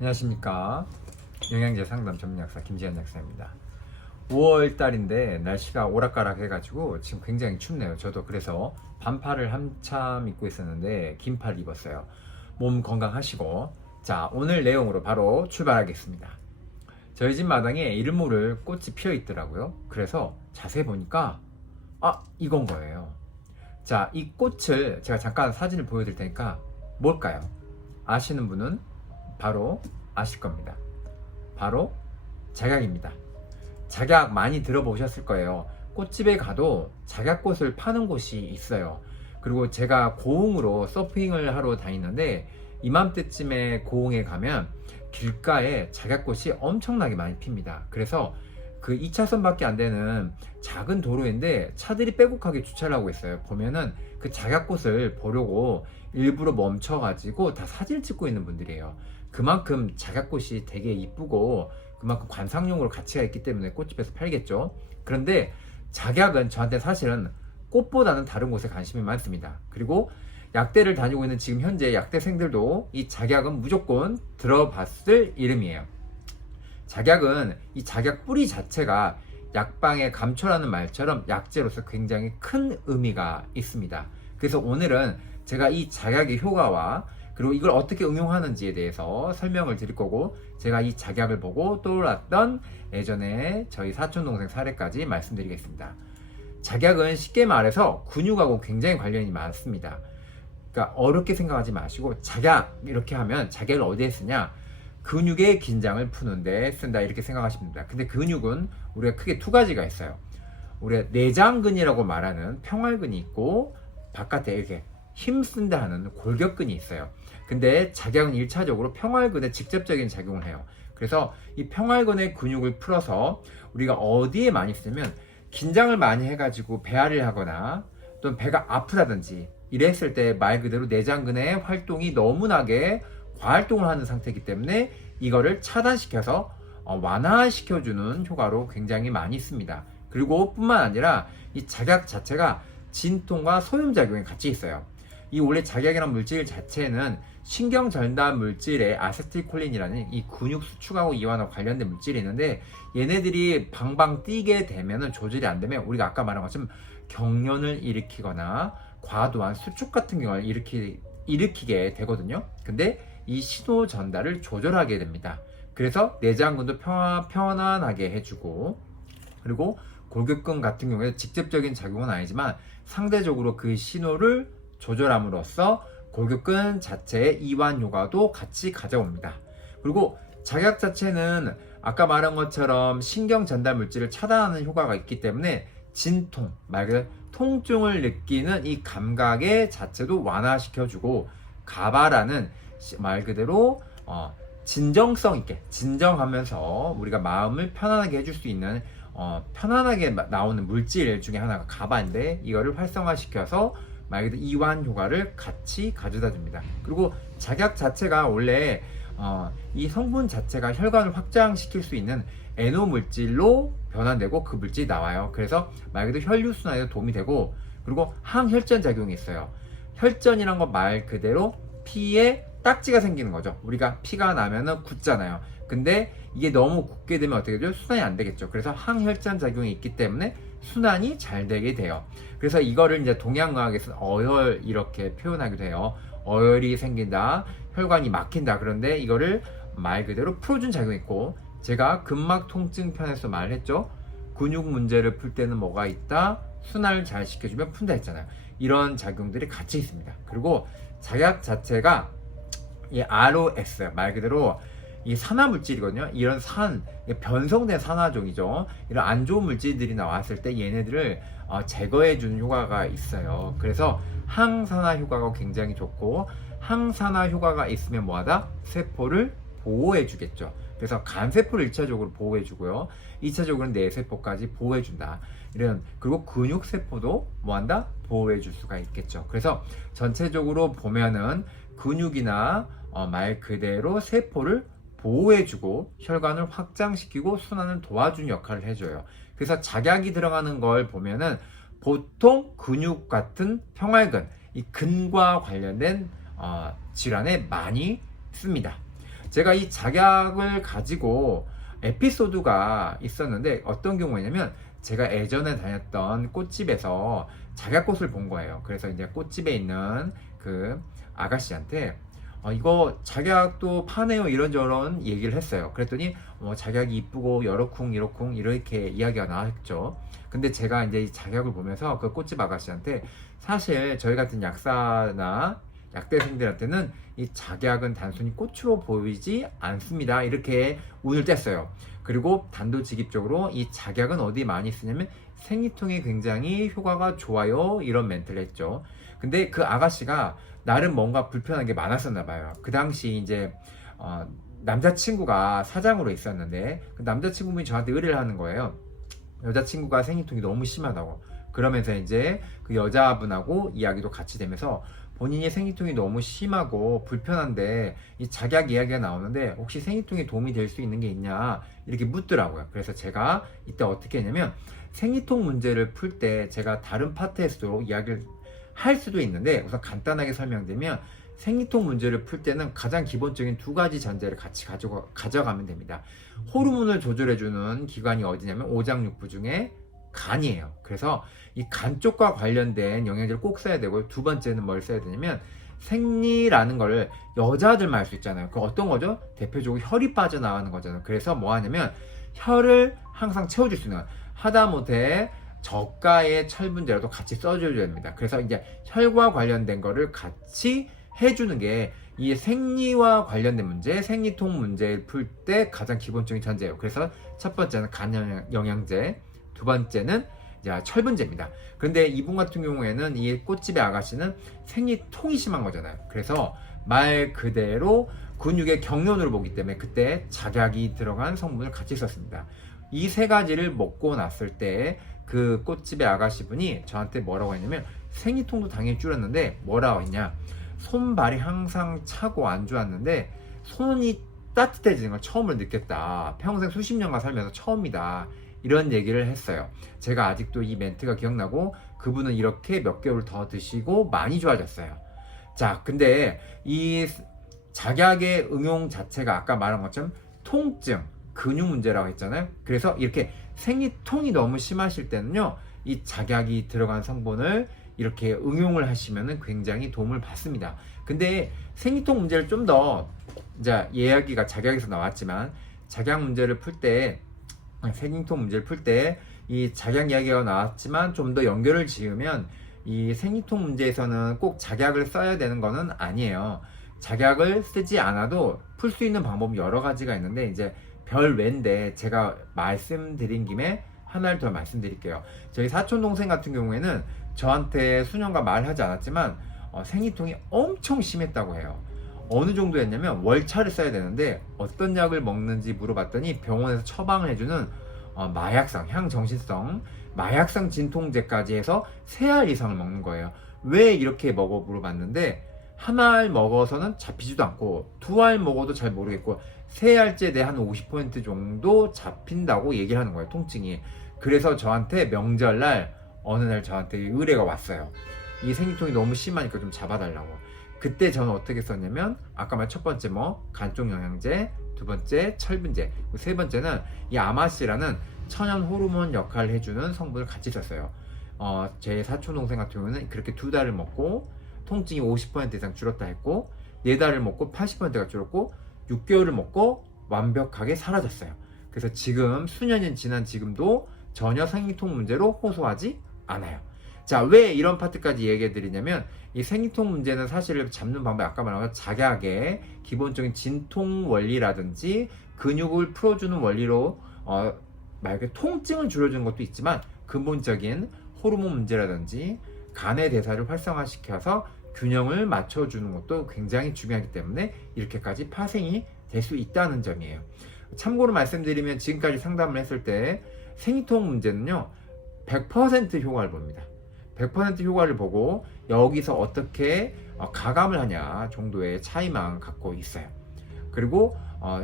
안녕하십니까. 영양제 상담 전문 약사 김지현 약사입니다. 5월 달인데 날씨가 오락가락 해가지고 지금 굉장히 춥네요. 저도 그래서 반팔을 한참 입고 있었는데 긴팔 입었어요. 몸 건강하시고, 자, 오늘 내용으로 바로 출발하겠습니다. 저희 집 마당에 이름 모를 꽃이 피어 있더라고요. 그래서 자세히 보니까 이건 거예요. 자, 이 꽃을 제가 잠깐 사진을 보여드릴 테니까 뭘까요? 아시는 분은 바로 아실 겁니다. 바로 작약입니다. 작약 많이 들어보셨을 거예요. 꽃집에 가도 작약꽃을 파는 곳이 있어요. 그리고 제가 고흥으로 서핑을 하러 다니는데 이맘때쯤에 고흥에 가면 길가에 작약꽃이 엄청나게 많이 핍니다. 그래서 그 2차선밖에 안 되는 작은 도로인데 차들이 빼곡하게 주차를 하고 있어요. 보면은 그 작약꽃을 보려고 일부러 멈춰가지고 다 사진을 찍고 있는 분들이에요. 그만큼 작약꽃이 되게 이쁘고 그만큼 관상용으로 가치가 있기 때문에 꽃집에서 팔겠죠. 그런데 작약은 저한테 사실은 꽃보다는 다른 곳에 관심이 많습니다. 그리고 약대를 다니고 있는 지금 현재 약대생들도 이 작약은 무조건 들어봤을 이름이에요. 작약은 이 작약 뿌리 자체가 약방의 감초라는 말처럼 약재로서 굉장히 큰 의미가 있습니다. 그래서 오늘은 제가 이 작약의 효과와 그리고 이걸 어떻게 응용하는지에 대해서 설명을 드릴 거고, 제가 이 작약을 보고 떠올랐던 예전에 저희 사촌동생 사례까지 말씀드리겠습니다. 작약은 쉽게 말해서 근육하고 굉장히 관련이 많습니다. 그러니까 어렵게 생각하지 마시고 작약 이렇게 하면 작약을 어디에 쓰냐? 근육의 긴장을 푸는데 쓴다 이렇게 생각하시면 됩니다. 근데 근육은 우리가 크게 두 가지가 있어요. 우리가 내장근이라고 말하는 평활근이 있고 바깥에 이렇게 힘쓴다 하는 골격근이 있어요. 근데 작약은 1차적으로 평활근에 직접적인 작용을 해요. 그래서 이 평활근의 근육을 풀어서 우리가 어디에 많이 쓰면 긴장을 많이 해가지고 배앓이를 하거나 또는 배가 아프다든지 이랬을 때 말 그대로 내장근의 활동이 너무나게 과활동을 하는 상태이기 때문에 이거를 차단시켜서 완화시켜주는 효과로 굉장히 많이 씁니다. 그리고 뿐만 아니라 이 작약 자체가 진통과 소염작용이 같이 있어요. 이 원래 작약이라는 물질 자체는 신경전달 물질의 아세틸콜린이라는 이 근육 수축하고 이완하고 관련된 물질이 있는데, 얘네들이 방방 뛰게 되면은 조절이 안 되면 우리가 아까 말한 것처럼 경련을 일으키거나 과도한 수축 같은 경우를 일으키게 되거든요. 근데 이 신호 전달을 조절하게 됩니다. 그래서 내장근도 편안하게 해주고, 그리고 골격근 같은 경우에 직접적인 작용은 아니지만 상대적으로 그 신호를 조절함으로써 골격근 자체의 이완 효과도 같이 가져옵니다. 그리고 작약 자체는 아까 말한 것처럼 신경 전달 물질을 차단하는 효과가 있기 때문에 진통, 말 그대로 통증을 느끼는 이 감각의 자체도 완화시켜주고, 가바라는 말 그대로 진정성 있게 진정하면서 우리가 마음을 편안하게 해줄 수 있는 편안하게 나오는 물질 중에 하나가 가바인데, 이거를 활성화시켜서 말 그대로 이완 효과를 같이 가져다 줍니다. 그리고 작약 자체가 원래 이 성분 자체가 혈관을 확장시킬 수 있는 NO 물질로 변환되고 그 물질이 나와요. 그래서 말 그대로 혈류순환에도 도움이 되고, 그리고 항혈전 작용이 있어요. 혈전이란 건 말 그대로 피에 딱지가 생기는 거죠. 우리가 피가 나면은 굳잖아요. 근데 이게 너무 굳게 되면 어떻게 되죠? 순환이 안 되겠죠. 그래서 항혈전 작용이 있기 때문에 순환이 잘 되게 돼요. 그래서 이거를 이제 동양의학에서는 어혈 이렇게 표현하기도 해요. 어혈이 생긴다, 혈관이 막힌다. 그런데 이거를 말 그대로 풀어준 작용이 있고, 제가 근막 통증 편에서 말했죠. 근육 문제를 풀 때는 뭐가 있다? 순환을 잘 시켜주면 푼다 했잖아요. 이런 작용들이 같이 있습니다. 그리고 작약 자체가 이 ROS, 말 그대로 이 산화 물질이거든요. 이런 변성된 산화종이죠. 이런 안 좋은 물질들이 나왔을 때 얘네들을 제거해 주는 효과가 있어요. 그래서 항산화 효과가 굉장히 좋고, 항산화 효과가 있으면 뭐하다? 세포를 보호해 주겠죠. 그래서 간세포를 1차적으로 보호해 주고요, 2차적으로는 뇌세포까지 보호해 준다. 그리고 근육세포도 뭐한다? 보호해 줄 수가 있겠죠. 그래서 전체적으로 보면은 근육이나 말 그대로 세포를 보호해주고 혈관을 확장시키고 순환을 도와주는 역할을 해줘요. 그래서 작약이 들어가는 걸 보면은 보통 근육 같은 평활근, 이 근과 관련된 질환에 많이 씁니다. 제가 이 작약을 가지고 에피소드가 있었는데 어떤 경우냐면 제가 예전에 다녔던 꽃집에서 작약꽃을 본 거예요. 그래서 이제 꽃집에 있는 그 아가씨한테 이거 작약도 파네요 이런저런 얘기를 했어요. 그랬더니 작약이 이쁘고 여러쿵 이러쿵 이렇게 이야기가 나왔죠. 근데 제가 이제 이 작약을 보면서 그 꽃집 아가씨한테 사실 저희 같은 약사나 약대생들한테는 이 작약은 단순히 꽃으로 보이지 않습니다 이렇게 운을 뗐어요. 그리고 단도직입적으로 이 작약은 어디 많이 쓰냐면 생리통에 굉장히 효과가 좋아요 이런 멘트를 했죠. 근데 그 아가씨가 나름 뭔가 불편한 게 많았었나 봐요. 그 당시 이제 남자친구가 사장으로 있었는데 그 남자친구분이 저한테 의뢰를 하는 거예요. 여자친구가 생리통이 너무 심하다고. 그러면서 이제 그 여자분하고 이야기도 같이 되면서 본인이 생리통이 너무 심하고 불편한데 이 작약 이야기가 나오는데 혹시 생리통에 도움이 될 수 있는 게 있냐 이렇게 묻더라고요. 그래서 제가 이때 어떻게 했냐면 생리통 문제를 풀 때 제가 다른 파트에서도 이야기를 할 수도 있는데 우선 간단하게 설명드리면 생리통 문제를 풀 때는 가장 기본적인 두 가지 전제를 같이 가져가면 됩니다. 호르몬을 조절해주는 기관이 어디냐면 오장육부 중에 간이에요. 그래서 이 간 쪽과 관련된 영양제를 꼭 써야 되고요. 두 번째는 뭘 써야 되냐면 생리라는 걸 여자들만 할 수 있잖아요. 그 어떤 거죠? 대표적으로 혈이 빠져나가는 거잖아요. 그래서 뭐 하냐면 혈을 항상 채워줄 수 있는 하다못해 저가의 철분제라도 같이 써줘야 됩니다. 그래서 이제 혈과 관련된 거를 같이 해주는 게 이 생리와 관련된 문제, 생리통 문제를 풀 때 가장 기본적인 전제예요. 그래서 첫 번째는 간 영양제, 두 번째는 이제 철분제입니다. 그런데 이분 같은 경우에는 이 꽃집의 아가씨는 생리통이 심한 거잖아요. 그래서 말 그대로 근육의 경련으로 보기 때문에 그때 작약이 들어간 성분을 같이 썼습니다. 이 세 가지를 먹고 났을 때 그 꽃집의 아가씨 분이 저한테 뭐라고 했냐면 생리통도 당연히 줄였는데 뭐라고 했냐, 손발이 항상 차고 안 좋았는데 손이 따뜻해지는 걸 처음으로 느꼈다. 평생 수십 년간 살면서 처음이다. 이런 얘기를 했어요. 제가 아직도 이 멘트가 기억나고 그분은 이렇게 몇 개월 더 드시고 많이 좋아졌어요. 자, 근데 이 작약의 응용 자체가 아까 말한 것처럼 통증, 근육 문제라고 했잖아요. 그래서 이렇게 생리통이 너무 심하실 때는요, 이 작약이 들어간 성분을 이렇게 응용을 하시면 굉장히 도움을 받습니다. 근데 생리통 문제를 좀 더 이제 이야기가 작약에서 나왔지만 작약 문제를 풀 때 생리통 문제를 풀 때 이 작약 이야기가 나왔지만 좀 더 연결을 지으면 이 생리통 문제에서는 꼭 작약을 써야 되는 거는 아니에요. 작약을 쓰지 않아도 풀 수 있는 방법이 여러 가지가 있는데 이제 별 외인데 제가 말씀드린 김에 하나를 더 말씀드릴게요. 저희 사촌 동생 같은 경우에는 저한테 수년간 말하지 않았지만 생리통이 엄청 심했다고 해요. 어느 정도였냐면 월차를 써야 되는데 어떤 약을 먹는지 물어봤더니 병원에서 처방을 해주는 마약성, 향정신성, 마약성 진통제까지 해서 3알 이상을 먹는 거예요. 왜 이렇게 먹어 물어봤는데 한 알 먹어서는 잡히지도 않고 2알 먹어도 잘 모르겠고 3알째 내 한 50% 정도 잡힌다고 얘기를 하는 거예요, 통증이. 그래서 저한테 명절날 어느 날 저한테 의뢰가 왔어요. 이 생리통이 너무 심하니까 좀 잡아달라고. 그때 저는 어떻게 썼냐면 아까 말 첫 번째 간쪽 영양제, 두 번째 철분제, 세 번째는 이 아마씨라는 천연 호르몬 역할을 해주는 성분을 같이 썼어요. 제 사촌 동생 같은 경우는 그렇게 2달을 먹고 통증이 50% 이상 줄었다 했고 4달을 먹고 80%가 줄었고 6개월을 먹고 완벽하게 사라졌어요. 그래서 지금 수년이 지난 지금도 전혀 생리통 문제로 호소하지 않아요. 자, 왜 이런 파트까지 얘기해 드리냐면 이 생리통 문제는 사실 잡는 방법이 아까 말한 작약의 기본적인 진통 원리라든지 근육을 풀어주는 원리로 말 그대로 통증을 줄여주는 것도 있지만 근본적인 호르몬 문제라든지 간의 대사를 활성화시켜서 균형을 맞춰주는 것도 굉장히 중요하기 때문에 이렇게까지 파생이 될 수 있다는 점이에요. 참고로 말씀드리면 지금까지 상담을 했을 때 생리통 문제는요 100% 효과를 봅니다. 100% 효과를 보고 여기서 어떻게 가감을 하냐 정도의 차이만 갖고 있어요. 그리고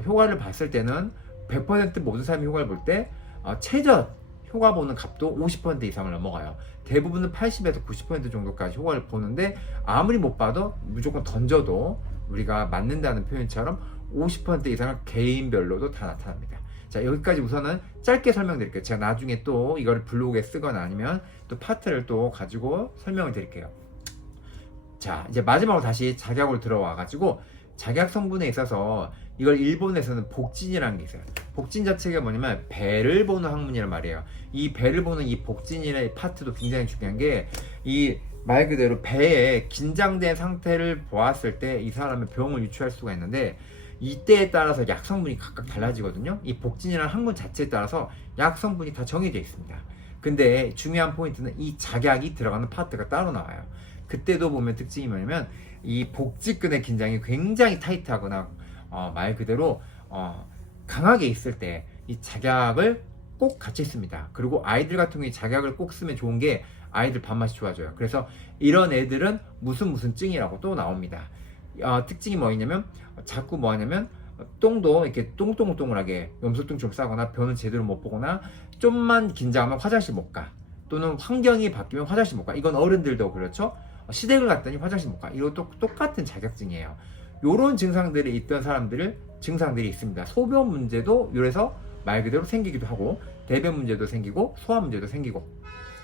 효과를 봤을 때는 100% 모든 사람이 효과를 볼 때 최저 효과 보는 값도 50% 이상을 넘어가요. 대부분은 80에서 90% 정도까지 효과를 보는데 아무리 못 봐도 무조건 던져도 우리가 맞는다는 표현처럼 50% 이상은 개인별로도 다 나타납니다. 자, 여기까지 우선은 짧게 설명드릴게요. 제가 나중에 또 이걸 블로그에 쓰거나 아니면 또 파트를 또 가지고 설명을 드릴게요. 자, 이제 마지막으로 다시 작약으로 들어와 가지고 작약 성분에 있어서 이걸 일본에서는 복진이라는 게 있어요. 복진 자체가 뭐냐면 배를 보는 학문이란 말이에요. 이 배를 보는 이 복진이라는 파트도 굉장히 중요한 게 이 말 그대로 배에 긴장된 상태를 보았을 때 이 사람의 병을 유추할 수가 있는데 이때에 따라서 약 성분이 각각 달라지거든요. 이 복진이라는 학문 자체에 따라서 약 성분이 다 정해져 있습니다. 근데 중요한 포인트는 이 작약이 들어가는 파트가 따로 나와요. 그때도 보면 특징이 뭐냐면 이 복직근의 긴장이 굉장히 타이트하거나 말 그대로 강하게 있을 때 이 작약을 꼭 같이 씁니다. 그리고 아이들 같은 경우에 작약을 꼭 쓰면 좋은 게 아이들 밥맛이 좋아져요. 그래서 이런 애들은 무슨 증이라고 또 나옵니다. 특징이 뭐냐면 자꾸 뭐 하냐면 똥도 이렇게 똥똥똥하게 염소똥처럼 싸거나 변을 제대로 못 보거나 좀만 긴장하면 화장실 못 가. 또는 환경이 바뀌면 화장실 못 가. 이건 어른들도 그렇죠. 시댁을 갔더니 화장실 못 가. 이것도 똑같은 자격증이에요. 요런 증상들이 있던 증상들이 있습니다. 소변 문제도 이래서 말 그대로 생기기도 하고 대변 문제도 생기고 소화 문제도 생기고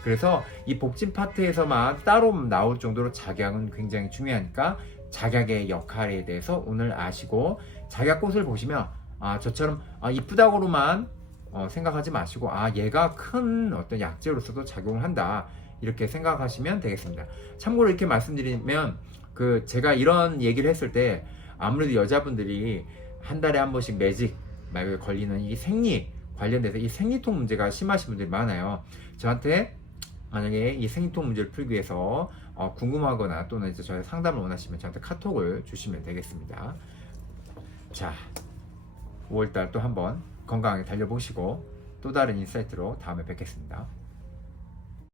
그래서 이 복진 파트에서만 따로 나올 정도로 작약은 굉장히 중요하니까 작약의 역할에 대해서 오늘 아시고 작약꽃을 보시면 저처럼 이쁘다고로만 생각하지 마시고 얘가 큰 어떤 약재로서도 작용을 한다 이렇게 생각하시면 되겠습니다. 참고로 이렇게 말씀드리면 제가 이런 얘기를 했을 때 아무래도 여자분들이 한 달에 한 번씩 매직 말고 걸리는 이 생리 관련돼서 이 생리통 문제가 심하신 분들이 많아요. 저한테 만약에 이 생리통 문제를 풀기 위해서 궁금하거나 또는 이제 저희 상담을 원하시면 저한테 카톡을 주시면 되겠습니다. 자, 5월달 또 한번 건강하게 달려보시고 또 다른 인사이트로 다음에 뵙겠습니다.